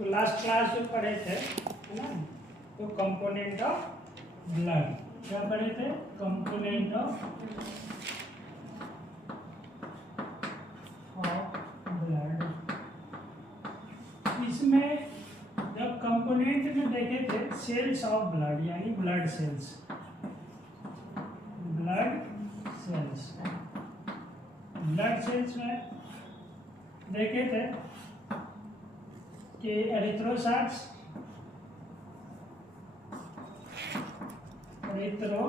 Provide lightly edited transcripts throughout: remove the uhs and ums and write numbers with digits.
तो last class जो पढ़े थे है ना, तो कंपोनेंट ऑफ ब्लड क्या पढ़े थे, कंपोनेंट ऑफ ब्लड। इसमें जब कंपोनेंट में देखे थे सेल्स ऑफ ब्लड यानी blood cells, blood cells, blood cells में देखे थे कि एरिथ्रोसाइट्स, एरिथ्रो,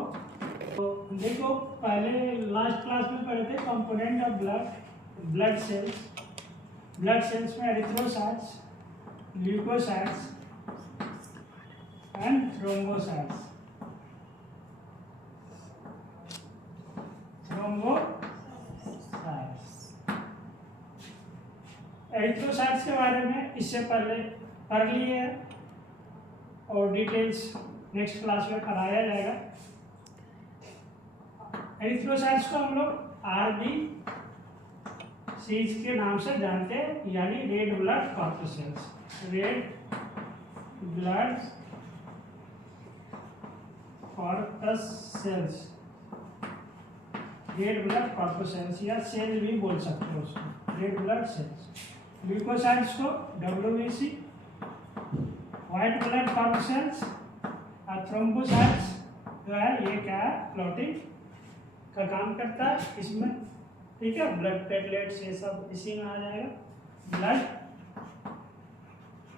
तो देखो पहले लास्ट क्लास में पढ़े थे component of blood, blood cells, blood cells में erythrocytes, leucocytes and thrombocytes, erythrocytes के बारे में इससे पहले पढ़ लिए है और डिटेल्स नेक्स्ट क्लास में पढ़ाया जाएगा। एरिथ्रोसाइट्स को हम लोग आरबी सीज के नाम से जानते हैं यानी red blood corpuscles, red blood corpuscles, red blood corpuscles या सेल भी बोल सकते हो उसको, रेड ब्लड सेल्स। ल्यूकोसाइट्स को डब्ल्यूबीसी, व्हाइट ब्लड कॉर्पसेल्स, और थ्रोम्बोसाइट्स जो है ये क्या है, क्लॉटिंग का काम करता है इसमें, ठीक है। ब्लड प्लेटलेट्स ये सब इसी में आ जाएगा, blood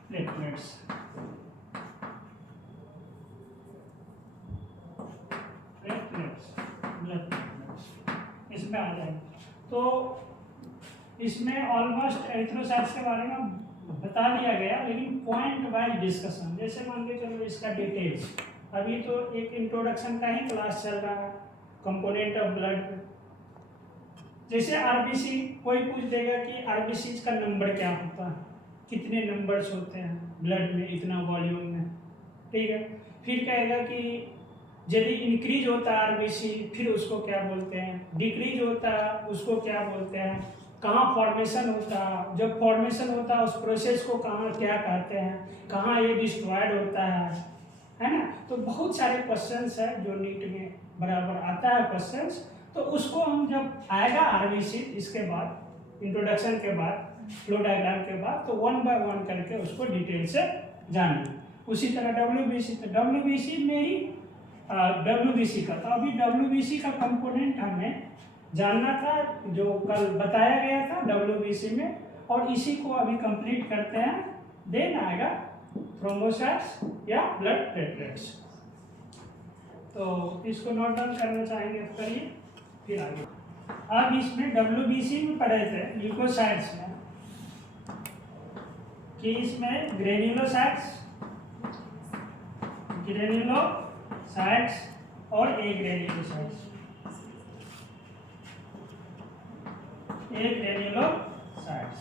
platelets, platelets, blood platelets इसमें आ जाएगा। तो इसमें ऑलमोस्ट एरिथ्रोसाइट्स के बारे में बता दिया गया, लेकिन पॉइंट वाइज डिस्कशन, जैसे मान के चलो इसका डिटेल्स, अभी तो एक इंट्रोडक्शन का ही क्लास चल रहा है कंपोनेंट ऑफ ब्लड। जैसे आरबीसी, कोई पूछ देगा कि आरबीसी का नंबर क्या होता है, कितने नंबर्स होते हैं ब्लड में इतना वॉल्यूम में, ठीक है। फिर कहेगा कि यदि इंक्रीज होता है आरबीसी फिर उसको क्या बोलते हैं, डिक्रीज होता है उसको क्या बोलते हैं, कहाँ फॉर्मेशन होता है, जब फॉर्मेशन होता है उस प्रोसेस को कहाँ क्या कहते हैं, कहाँ ये डिस्ट्रॉयड होता है ना। तो बहुत सारे क्वेश्चंस है जो नीट में बराबर आता है क्वेश्चंस, तो उसको हम जब आएगा आरबीसी इसके बाद इंट्रोडक्शन के बाद फ्लो डायग्राम के बाद, तो वन बाय वन करके उसको डिटेल से जानिए। उसी तरह डब्ल्यूबीसी, तो डब्ल्यूबीसी में ही डब्ल्यूबीसी का, तो अभी डब्ल्यूबीसी का कंपोनेंट हमें जानना था जो कल बताया गया था डब्ल्यूबीसी में, और इसी को अभी कंप्लीट करते हैं, देन आएगा थ्रोम्बोसाइट्स या ब्लड प्लेटलेट्स। तो इसको नोट डाउन करना चाहेंगे तो करिए, फिर आगे। अब इसमें डब्ल्यूबीसी में पढ़े थे ल्यूकोसाइट्स में कि इसमें ग्रेन्युलोसाइट्स, ग्रेन्युलोसाइट्स और ए ग्रेन्युलोसाइट्स, ए ग्रेन्युलोसाइट्स।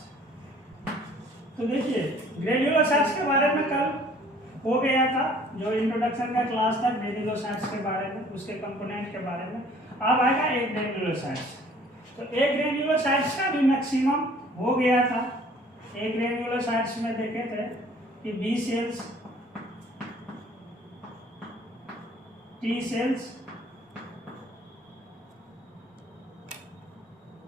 तो देखिए ग्रेन्युलोसाइट्स के बारे में कल हो गया था, जो इंट्रोडक्शन का क्लास था ग्रेन्युलोसाइट्स के बारे में, उसके कंपोनेंट के बारे में। अब आएगा ए ग्रेन्युलोसाइट्स, तो ए ग्रेन्युलोसाइट्स का भी मैक्सिमम हो गया था। ए ग्रेन्युलोसाइट्स में देखे थे कि बी सेल्स, टी सेल्स,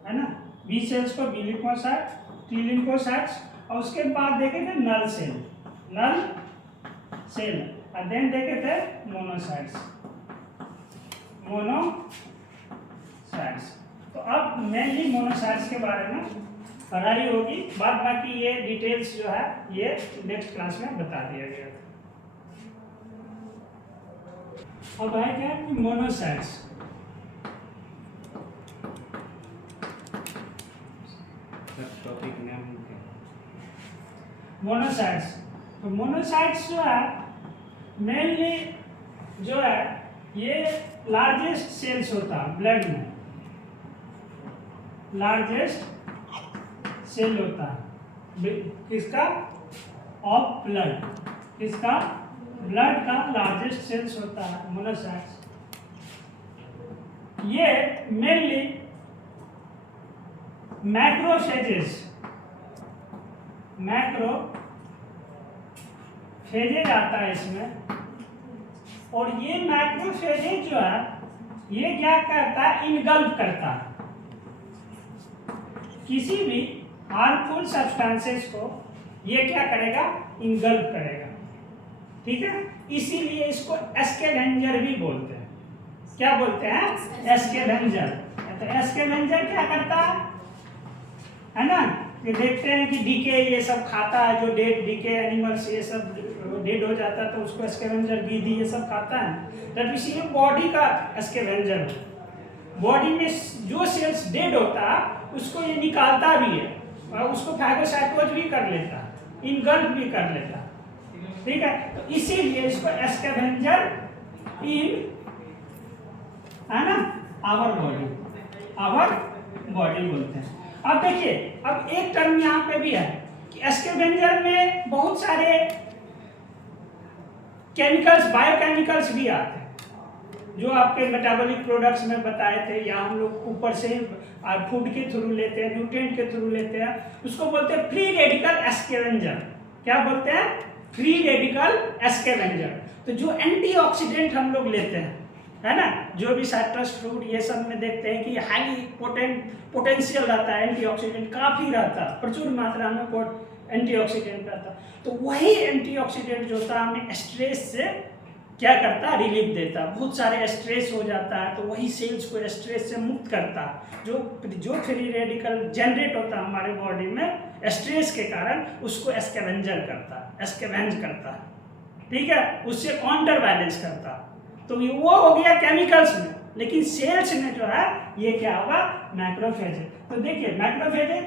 है ना, बी सेल्स को बी लिम्फोसाइट, टी लिम्फोसाइट्स, और उसके बाद देखे थे नल सेल, नल सेल, और देन देखे थे मोनोसाइट्स, मोनोसाइट्स। तो अब मेनली मोनोसाइट्स के बारे में पढ़ाई होगी, बाद बाकी ये डिटेल्स जो है ये नेक्स्ट क्लास में बता दिया गया था। अब है क्या कि मोनोसाइट्स, टॉपिक नाम मोनोसाइट्स, तो मोनोसाइट्स जो है मेनली जो है ये लार्जेस्ट सेल्स होता है ब्लड में, लार्जेस्ट सेल होता है किसका, ऑफ ब्लड, किसका, ब्लड का लार्जेस्ट सेल्स होता है मोनोसाइट्स। ये मेनली मैक्रोफेजेस, मैक्रोफेजेस फेजेज आता है इसमें, और ये मैक्रोफेजेज जो है ये क्या करता है, इनगल्फ करता है किसी भी हार्मफुल सब्सटेंसेस को, ये क्या करेगा, इनगल्फ करेगा, ठीक है। इसीलिए इसको एस्केवेंजर भी बोलते हैं। क्या बोलते हैं, एस्केवेंजर। तो एस्केवेंजर क्या करता है ना, ये देखते हैं कि डीके ये सब खाता है, जो डेड डीके एनिमल्स ये सब डेड हो जाता है तो उसको एस्केवेंजर, गीदी ये सब खाता है। तब इसीलिए बॉडी का एस्केवेंजर, बॉडी में जो सेल्स डेड होता है उसको ये निकालता भी है, और उसको फैगोसाइटोज भी कर लेता है, इनगल्फ भी कर लेता है, ठीक है। तो इसीलिए इसको एस्केवेंजर इन, है ना, आवर बॉडी बोलते हैं। अब देखिए, अब एक टर्म यहाँ पे भी है कि एस्केवेंजर में बहुत सारे केमिकल्स, बायोकेमिकल्स भी आते हैं, जो आपके मेटाबॉलिक प्रोडक्ट्स में बताए थे, या हम लोग ऊपर से फूड के थ्रू लेते हैं, न्यूट्रिएंट के थ्रू लेते हैं, उसको बोलते हैं फ्री रेडिकल एस्केवेंजर। क्या बोलते हैं, फ्री रेडिकल एस्केवेंजर। तो जो एंटीऑक्सीडेंट हम लोग लेते हैं, है ना, जो भी साइट्रस फ्रूट ये सब में देखते हैं कि हाईली पोटेंशियल रहता है, एंटीऑक्सीडेंट काफ़ी रहता है, प्रचुर मात्रा में एंटीऑक्सीडेंट रहता है। तो वही एंटीऑक्सीडेंट जो होता है हमें स्ट्रेस से क्या करता है, रिलीफ देता है। बहुत सारे स्ट्रेस हो जाता है तो वही सेल्स को स्ट्रेस से मुक्त करता है। जो फ्री रेडिकल जनरेट होता है हमारे बॉडी में स्ट्रेस के कारण, उसको एस्केवेंजर करता है, एस्केवेंज करता है, ठीक है, उससे काउंटर बैलेंस करता है। तो ये वो हो गया केमिकल्स में, लेकिन सेल्स में जो है ये क्या होगा, मैक्रोफेजेज। तो देखिए मैक्रोफेजेज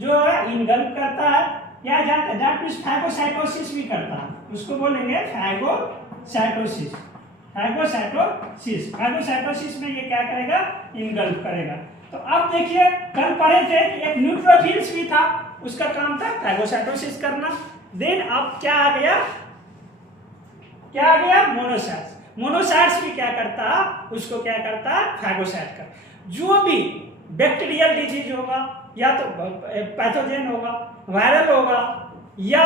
जो है इनगल्फ करता है, या दैट मींस फैगोसाइटोसिस भी करता है, उसको बोलेंगे फैगोसाइटोसिस। फैगोसाइटोसिस में ये क्या करेगा, इनगल्फ करेगा। तो अब देखिए, कल पढ़े थे कि एक न्यूट्रोफिल्स भी था, उसका काम था फैगोसाइटोसिस करना। देन अब क्या आ गया, मोनोसाइट्स। मोनोसाइट्स भी क्या करता है, उसको क्या करता है, फैगोसाइट का। जो भी बैक्टीरियल डिजीज होगा, या तो पैथोजेन होगा, वायरल होगा, या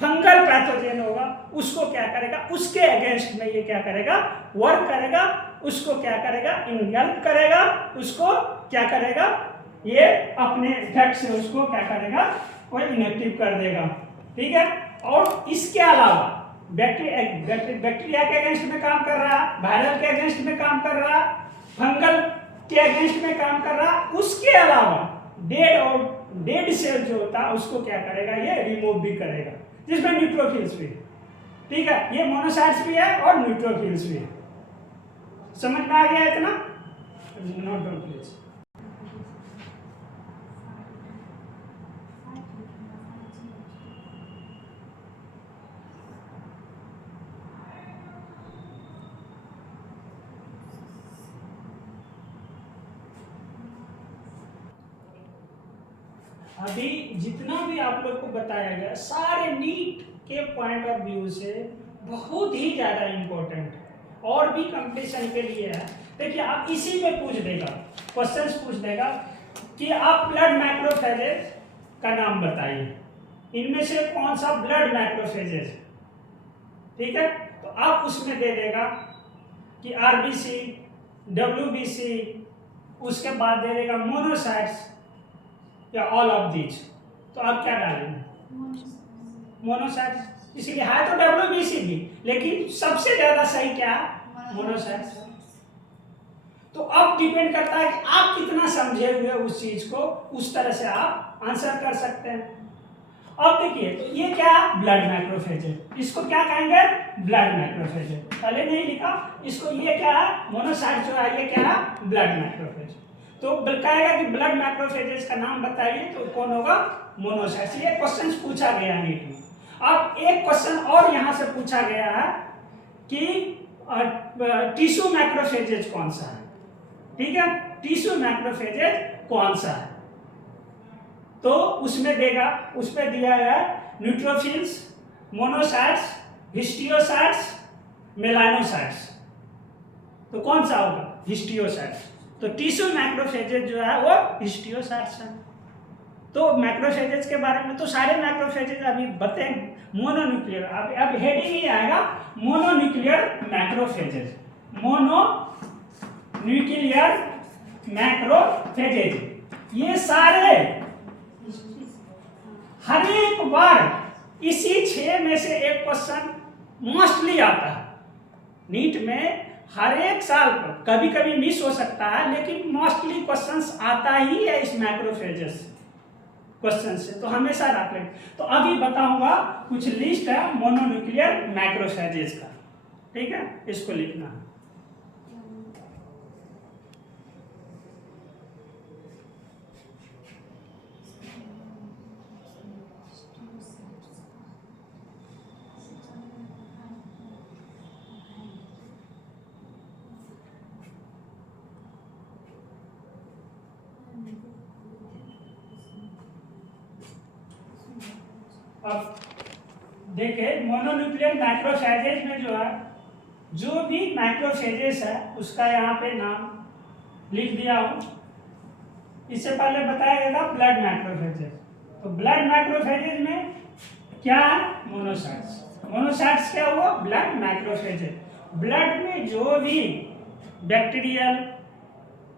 फंगल पैथोजेन होगा, उसको क्या करेगा, उसके अगेंस्ट में ये क्या करेगा, वर्क करेगा, उसको क्या करेगा, इनगल्फ करेगा, उसको क्या करेगा, ये अपने इफेक्ट से उसको क्या करेगा, वो इनएक्टिव कर देगा, ठीक है। और इसके अलावा बैक्टीरिया के अगेंस्ट में काम कर रहा, वायरल के अगेंस्ट में काम कर रहा, फंगल के अगेंस्ट में काम कर रहा, उसके अलावा डेड सेल जो होता है उसको क्या करेगा, ये रिमूव भी करेगा, जिसमें न्यूट्रोफिल्स भी, ठीक है। ये मोनोसाइट्स भी है और न्यूट्रोफिल्स भी है। समझ में आ गया इतना, नोट डाउन प्लीज। अभी जितना भी आप लोग को बताया गया, सारे नीट के पॉइंट ऑफ व्यू से बहुत ही ज़्यादा इम्पोर्टेंट है, और भी कंपटीशन के लिए है। देखिए, आप इसी में पूछ देगा, क्वेश्चंस पूछ देगा कि आप ब्लड मैक्रोफेजेज का नाम बताइए, इनमें से कौन सा ब्लड मैक्रोफेजेज, ठीक है। तो आप उसमें दे देगा कि आरबीसी, डब्ल्यूबीसी, उसके बाद दे देगा मोनोसाइट्स या ऑल ऑफ दीज। तो आप क्या डालेंगे, मोनोसाइट्स। इसीलिए है तो डब्ल्यूबीसी भी, लेकिन सबसे ज्यादा सही क्या है, मोनोसाइट्स। तो अब डिपेंड करता है कि आप कितना समझे हुए उस चीज को, उस तरह से आप आंसर कर सकते हैं। अब देखिए, तो ये क्या है, ब्लड मैक्रोफेजेज। इसको क्या कहेंगे, ब्लड मैक्रोफेजेज। पहले नहीं लिखा इसको, ये क्या है, मोनोसाइट जो है ये क्या है, ब्लड मैक्रोफेज। तो कहेगा कि ब्लड मैक्रोफेजेज का नाम बताइए, तो कौन होगा, मोनोसाइट्स। ये क्वेश्चन पूछा गया नीट में। अब एक क्वेश्चन और यहां से पूछा गया है कि टिश्यू मैक्रोफेजेज कौन सा है, ठीक है, टिश्यू मैक्रोफेजेज कौन सा है। तो उसमें देगा, उसमें दिया है न्यूट्रोफिल्स, मोनोसाइट्स, हिस्टियोसाइट्स, मेलानोसाइट्स। तो कौन सा होगा, हिस्टियोसाइट्स। तो टिश्यू मैक्रोफेजेज जो है वो हिस्टियोसाइट्स है, तो मैक्रोफेजेज के बारे में तो सारे मैक्रोफेजेज अभी बताएं। मोनोन्यूक्लियर, अब हेडिंग ही आएगा मोनोन्यूक्लियर मैक्रोफेजेज, मोनोन्यूक्लियर मैक्रोफेजेज। ये सारे हर एक बार इसी 6 में से एक क्वेश्चन मोस्टली आता है नीट में, हर एक साल पर, कभी कभी मिस हो सकता है लेकिन मोस्टली क्वेश्चंस आता ही है इस मैक्रोफेजेस क्वेश्चन से, तो हमेशा रख लें। तो अभी बताऊंगा कुछ लिस्ट है मोनोन्यूक्लियर मैक्रोफेजेस का, ठीक है, इसको लिखना है। अब देखिए मोनोन्यूक्लियर मैक्रोफेजेज में जो है, जो भी मैक्रोफेजेस है उसका यहाँ पे नाम लिख दिया हूँ। इससे पहले बताया गया था ब्लड मैक्रोफेजेज, तो ब्लड मैक्रोफेजेज में क्या है, मोनोसाइट्स। मोनोसाइट्स क्या हुआ, ब्लड मैक्रोफेजेज। ब्लड में जो भी बैक्टीरियल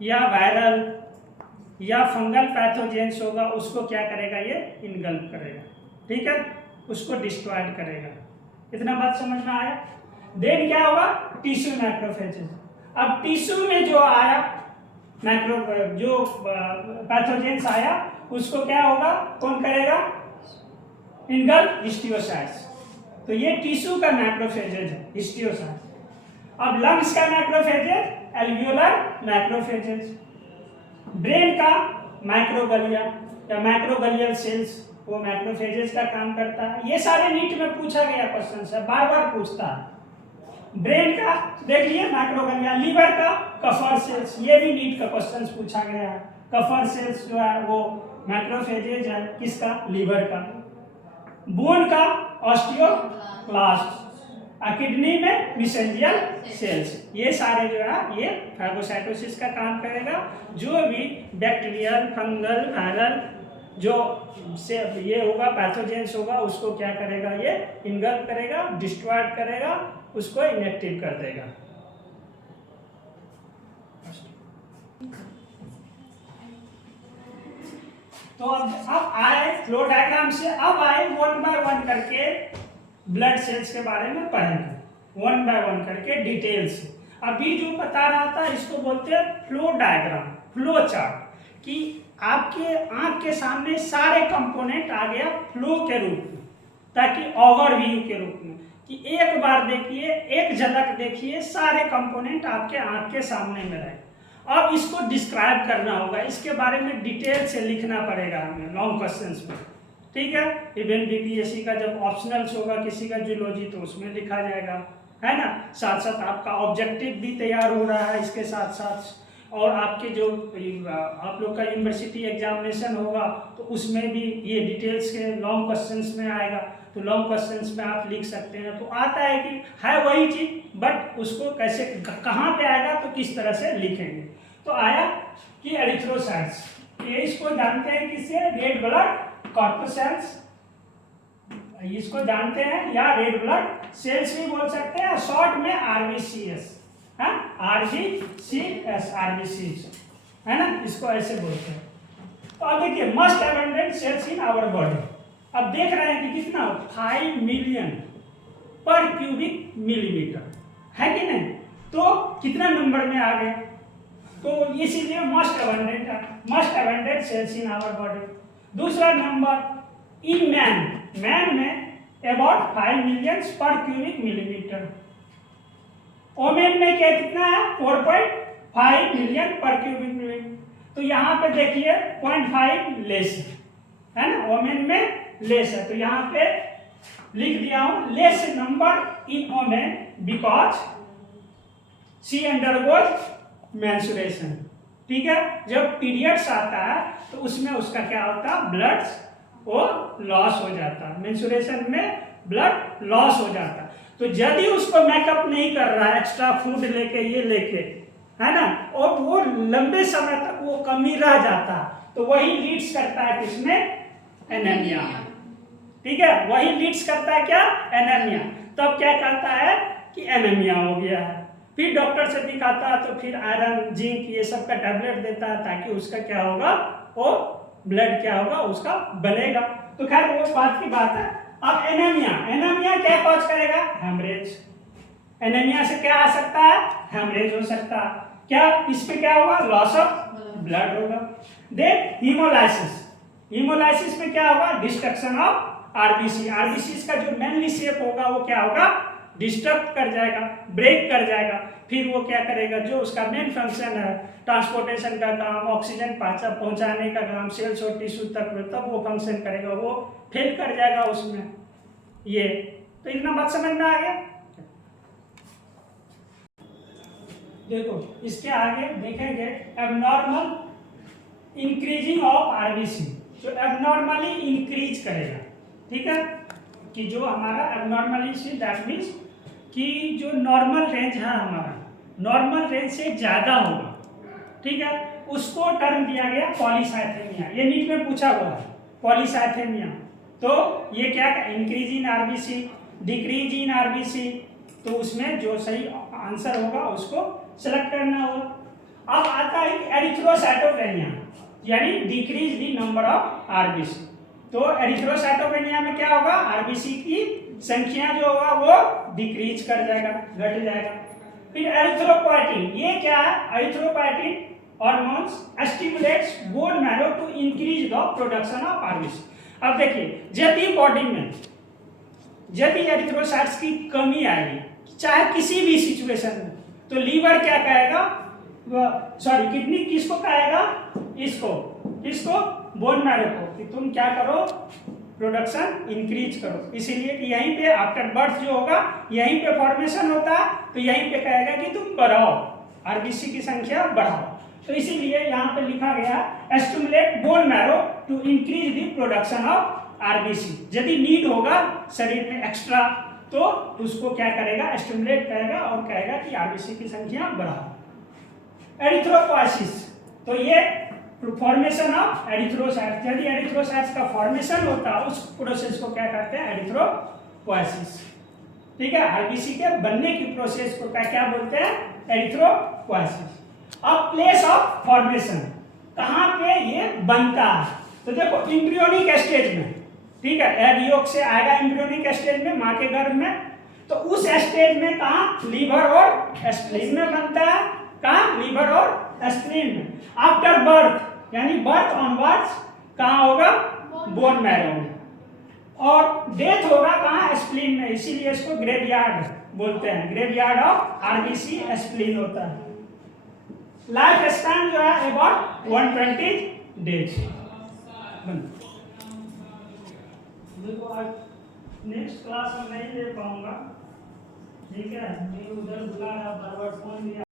या वायरल या फंगल पैथोजेंस होगा उसको क्या करेगा, ये इनगल्फ करेगा, ठीक है, उसको डिस्ट्रॉय करेगा। इतना बात समझ में आया। देन क्या होगा, टिश्यू मैक्रोफेजेज। अब टिश्यू में जो आया मैक्रो, जो पैथोजेंस आया उसको क्या होगा, कौन करेगा, इनगल्फ, हिस्टियोसाइट्स। तो ये टिश्यू का मैक्रोफेजेज है, हिस्टियोसाइट्स। अब लंग्स का मैक्रोफेजेज एल्वियोलर मैक्रोफेजेज। ब्रेन का माइक्रोगलिया या माइक्रोगलियल सेल्स, वो मैक्रोफेजेज का काम करता है। ये सारे नीट में पूछा गया क्वेश्चन है, बार बार पूछता है। ब्रेन का देख लिए माइक्रोगलिया। लीवर का कफर सेल्स, ये भी नीट का क्वेश्चन पूछा गया है। कफर सेल्स जो है वो मैक्रोफेजेज है, किसका, लीवर का। बोन का ऑस्टियोक्लास्ट, किडनी में मिसेंजियल सेल्स। ये सारे जो है ये फैगोसाइटोसिस का काम करेगा। जो भी बैक्टीरियल, फंगल, वायरल जो से ये होगा, पैथोजेंस होगा, उसको क्या करेगा, ये इनगल्फ करेगा, डिस्ट्रॉयड करेगा, उसको इनएक्टिव कर देगा। तो अब आए फ्लो डायग्राम से, अब आए 1 बाय 1 करके ब्लड सेल्स के बारे में पढ़ेंगे, 1 बाय 1 करके डिटेल से। अभी जो बता रहा था इसको बोलते हैं फ्लो डायग्राम, फ्लो चार्ट, कि आपके आंख के सामने सारे कंपोनेंट आ गया फ्लो के रूप में, ताकि ओवरव्यू के रूप में, कि एक बार देखिए, एक झलक देखिए, सारे कंपोनेंट आपके आंख के सामने में रहे। अब इसको डिस्क्राइब करना होगा, इसके बारे में डिटेल से लिखना पड़ेगा हमें लॉन्ग क्वेश्चंस में, ठीक है। इवन बीपीएससी का जब ऑप्शनल्स होगा किसी का जूलॉजी, तो उसमें लिखा जाएगा, है ना। साथ साथ आपका ऑब्जेक्टिव भी तैयार हो रहा है इसके साथ साथ, और आपके जो आप लोग का यूनिवर्सिटी एग्जामिनेशन होगा तो उसमें भी ये डिटेल्स के लॉन्ग क्वेश्चंस में आएगा, तो लॉन्ग क्वेश्चंस में आप लिख सकते हैं। तो आता है कि है वही चीज, बट उसको कैसे, कहाँ पे आएगा, तो किस तरह से लिखेंगे। तो आया कि एरिथ्रोसाइट्स, ये इसको जानते हैं किससे, रेड ब्लड कॉर्पसेल्स, इसको जानते हैं, या रेड ब्लड सेल्स भी बोल सकते हैं, शॉर्ट में आरबीसीएस, आरबीसीएस, आरबीसीएस, है ना, इसको ऐसे बोलते हैं। तो अब देखिए, most abundant cells in our body. अब देख रहे हैं कि कितना, 5 मिलियन पर क्यूबिक मिलीमीटर, है कि नहीं। तो कितना नंबर में आ गए, तो इसीलिए most abundant cells in our body. दूसरा नंबर इन मैन में about 5 million per cubic millimetre. Women में क्या कितना है, 4.5 मिलियन पर क्यूबिक मिलीमीटर। तो यहाँ पे देखिए 0.5 लेस है ना, ओमेन में लेस है, तो यहाँ पे लिख दिया हूं less number in women because she undergoes menstruation, ठीक है। जब पीरियड्स आता है तो उसमें उसका क्या होता है, ब्लड वो लॉस हो जाता है, मेंस्ट्रुएशन में ब्लड लॉस हो जाता है। तो यदि उसको मेकअप नहीं कर रहा है, एक्स्ट्रा फूड लेके, ये लेके, है ना, और वो लंबे समय तक वो कमी रह जाता है, तो वही लीड्स करता है किसमें, एनीमिया। ठीक है, वही लीड्स करता है क्या, एनीमिया। तब क्या कहता है कि एनीमिया हो गया है। फिर डॉक्टर से दिखाता है तो फिर आयरन जिंक ये सब का टैबलेट देता है ताकि उसका क्या होगा, वो ब्लड क्या होगा उसका बनेगा। तो खैर वो बात की बात है। अब एनीमिया, एनीमिया क्या कॉज करेगा, हेमरेज। एनीमिया से क्या आ सकता है, हेमरेज हो सकता है। क्या इसमें क्या होगा, लॉस ऑफ ब्लड होगा। देन हीमोलाइसिस, हीमोलाइसिस में क्या होगा, डिस्ट्रक्शन ऑफ आरबीसी। आरबीसी का जो मेनली शेप होगा वो क्या होगा, डिस्टर्ब कर जाएगा, ब्रेक कर जाएगा। फिर वो क्या करेगा, जो उसका मेन फंक्शन है ट्रांसपोर्टेशन का काम, ऑक्सीजन पहुंचाने का काम सेल्स और टिश्यू तक में, तब वो फंक्शन करेगा, वो फेल कर जाएगा उसमें। ये तो इतना बात समझ में आ गया। देखो इसके आगे देखेंगे एबनॉर्मल इंक्रीजिंग ऑफ आरबीसी, जो एबनॉर्मली इंक्रीज करेगा। ठीक है, कि जो हमारा एबनॉर्मली दैट मीन्स कि जो नॉर्मल रेंज है हमारा, नॉर्मल रेंज से ज़्यादा होगा। ठीक है, उसको टर्म दिया गया पॉलीसाइथेमिया। ये नीट में पूछा हुआ है पॉलीसाइथेमिया। तो ये क्या, increase in RBC, decrease in RBC, तो उसमें जो सही आंसर होगा उसको सेलेक्ट करना होगा। अब आता है एरिथ्रोसाइटोपेनिया, यानी decrease the number of RBC. तो एरिथ्रोसाइटोपेनिया में क्या होगा, आरबीसी की संख्या जो होगा वो डिक्रीज कर जाएगा, घट जाएगा। फिर एरिथ्रोपोएटिन, ये क्या है, erythropoietin hormones stimulates bone marrow to increase the production of RBC. अब देखिए यदि बॉडी में यदि एरिथ्रोसाइट्स की कमी आएगी, चाहे किसी भी सिचुएशन में, तो लीवर क्या कहेगा, सॉरी किडनी किसको कहेगा, इसको बोन मैरो को, कि तुम क्या करो, प्रोडक्शन इंक्रीज करो। इसीलिए कि यहीं पे आफ्टर बर्थ जो होगा यहीं पे फॉर्मेशन होता है, तो यहीं पे कहेगा कि तुम बढ़ाओ, आरबीसी की संख्या बढ़ाओ। तो इसीलिए यहाँ पे लिखा गया stimulate bone marrow to increase the production of RBC. यदि नीड होगा शरीर में एक्स्ट्रा, तो उसको क्या करेगा, स्टिमुलेट करेगा और कहेगा कि आरबीसी की संख्या बढ़ाओ। एरिथ्रोपोएसिस, तो ये फॉर्मेशन ऑफ एरिथ्रोसाइट्स, यदि एरिथ्रोसाइट्स का फॉर्मेशन होता है उस प्रोसेस को क्या कहते हैं, एरिथ्रोपोएसिस। ठीक है, आरबीसी के बनने की प्रोसेस को क्या बोलते हैं, एरिथ्रोपोएसिस। अब प्लेस ऑफ फॉर्मेशन, कहाँ पे ये बनता है, तो देखो एम्ब्रियोनिक स्टेज में। ठीक है, एग यॉर्क से आएगा एम्ब्रियोनिक स्टेज में, माँ के गर्भ में, तो उस स्टेज में कहाँ, लीवर और स्प्लीन में बनता है। कहाँ, लीवर और स्प्लीन में। आफ्टर बर्थ यानी बर्थ ऑनवर्ड्स कहाँ होगा, बोन मैरो में। और डेथ होगा कहाँ, स्प्लीन में, इसीलिए इसको ग्रेवयार्ड बोलते हैं, ग्रेवयार्ड ऑफ आरबीसी स्प्लीन होता है। लाइफ स्पैन जो है अबाउट 120 डेज। देखो आज नेक्स्ट क्लास में नहीं ले पाऊंगा, ठीक है, मैं उधर बुला रहा, बार बार फोन